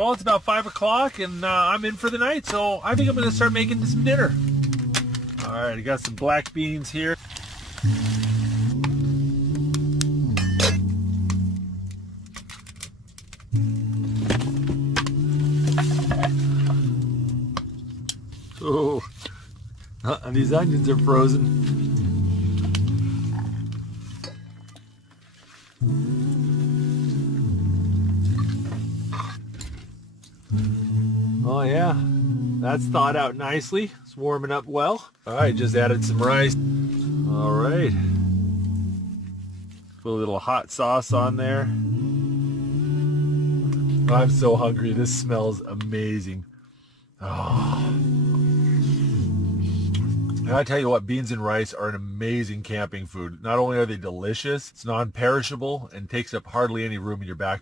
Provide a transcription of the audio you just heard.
Well, it's about 5 o'clock and I'm in for the night, so I think I'm going to start making some dinner. All right, I got some black beans here. Oh, these onions are frozen. Oh yeah, that's thawed out nicely. It's warming up well. All right, just added some rice. All right, put a little hot sauce on there. I'm so hungry. This smells amazing. Oh. And I tell you what, beans and rice are an amazing camping food. Not only are they delicious, it's non-perishable and takes up hardly any room in your backpack.